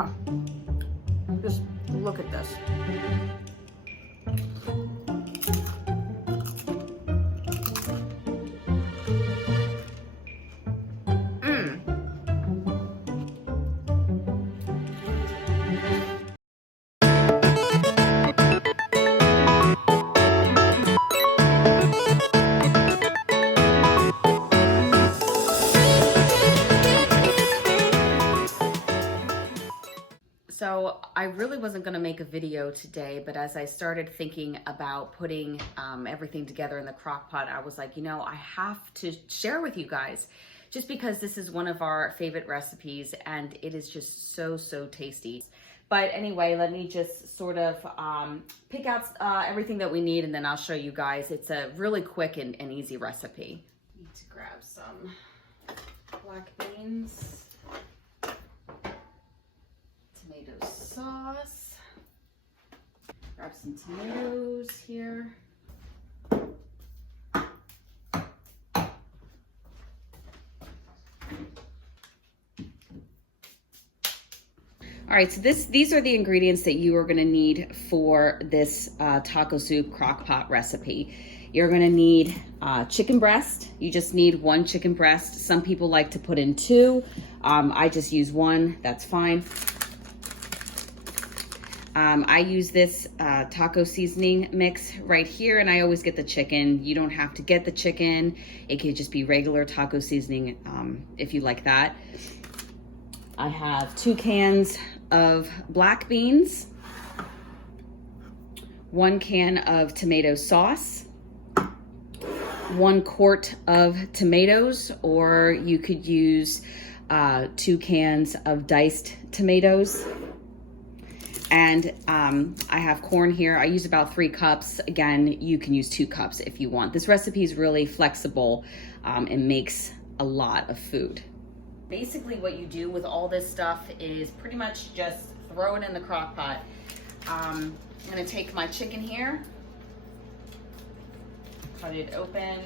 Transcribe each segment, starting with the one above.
Ah, just look at this. So I really wasn't going to make a video today, but as I started thinking about putting everything together in the crock pot, I was like, you know, I have to share with you guys, just because this is one of our favorite recipes and it is just so, so tasty. But anyway, let me just sort of pick out everything that we need, and then I'll show you guys. It's a really quick and easy recipe. Need to grab some black beans. Tomato sauce. Grab some tomatoes here. All right, so these are the ingredients that you are gonna need for this taco soup crock pot recipe. You're gonna need chicken breast. You just need one chicken breast. Some people like to put in two. I just use one, that's fine. I use this taco seasoning mix right here, and I always get the chicken. You don't have to get the chicken. It could just be regular taco seasoning if you like that. I have 2 cans of black beans, 1 can of tomato sauce, 1 quart of tomatoes, or you could use 2 cans of diced tomatoes. And I have corn here. I use about 3 cups. Again, you can use 2 cups if you want. This recipe is really flexible and makes a lot of food. Basically what you do with all this stuff is pretty much just throw it in the crock pot. I'm gonna take my chicken here, cut it open.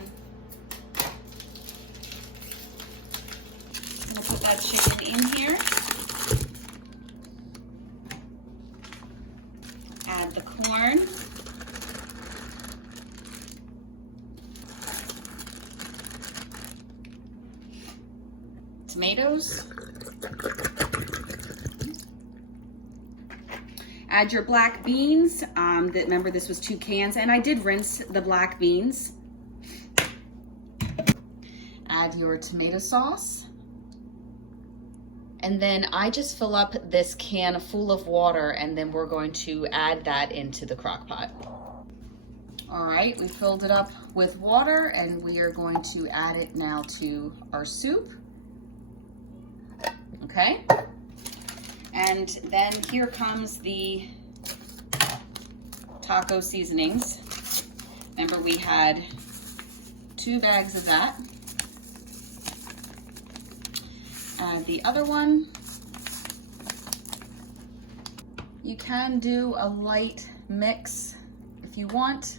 I'm gonna put that chicken in here. Add the corn. Tomatoes. Add your black beans. Remember, this was 2 cans, and I did rinse the black beans. Add your tomato sauce. And then I just fill up this can full of water, and then we're going to add that into the crock pot. All right, we filled it up with water, and we are going to add it now to our soup. Okay, and then here comes the taco seasonings. Remember, we had 2 bags of that. Add the other one. You can do a light mix if you want.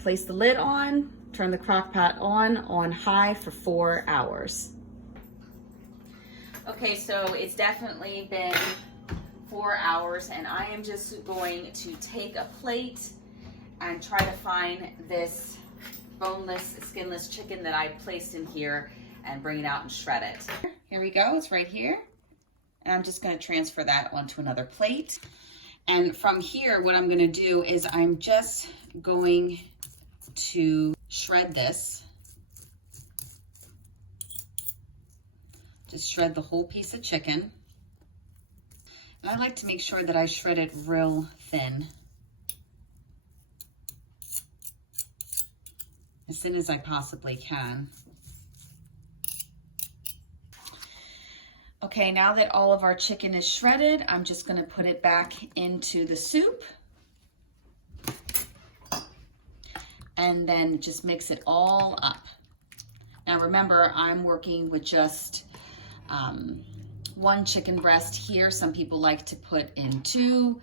Place the lid on. Turn the crock pot on high for 4 hours. Okay, so it's definitely been 4 hours, and I am just going to take a plate and try to find this boneless, skinless chicken that I placed in here and bring it out and shred it. Here we go, it's right here. And I'm just gonna transfer that onto another plate. And from here, what I'm gonna do is I'm just going to shred this. Just shred the whole piece of chicken. And I like to make sure that I shred it real thin. As thin as I possibly can. Okay, now that all of our chicken is shredded, I'm just gonna put it back into the soup. And then just mix it all up. Now remember, I'm working with just 1 chicken breast here. Some people like to put in 2.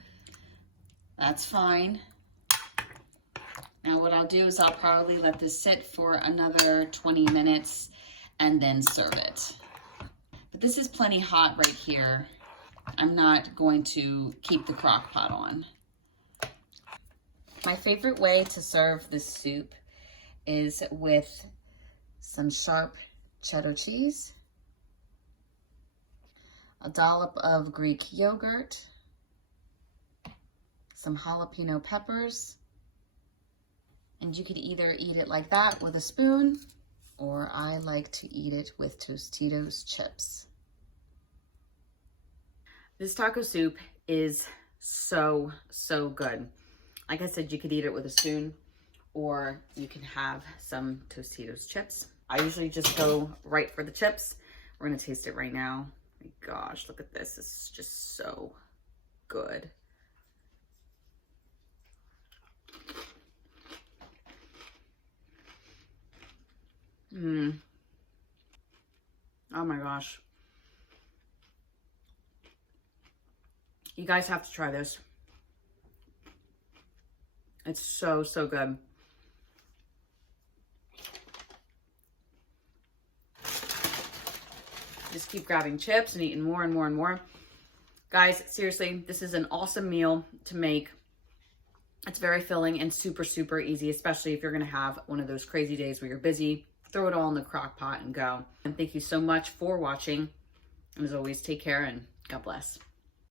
That's fine. Now what I'll do is I'll probably let this sit for another 20 minutes and then serve it. But this is plenty hot right here. I'm not going to keep the crock pot on. My favorite way to serve this soup is with some sharp cheddar cheese, a dollop of Greek yogurt, some jalapeno peppers, and you could either eat it like that with a spoon, or I like to eat it with Tostitos chips. This taco soup is so, so good. Like I said, you could eat it with a spoon, or you can have some Tostitos chips. I usually just go right for the chips. We're gonna taste it right now. My gosh, look at this. This is just so good. Oh my gosh. You guys have to try this. It's so, so good. Just keep grabbing chips and eating more and more and more. Guys, seriously, this is an awesome meal to make. It's very filling and super, super easy, especially if you're gonna have one of those crazy days where you're busy. Throw it all in the crock pot and go. And thank you so much for watching. And as always, take care and God bless.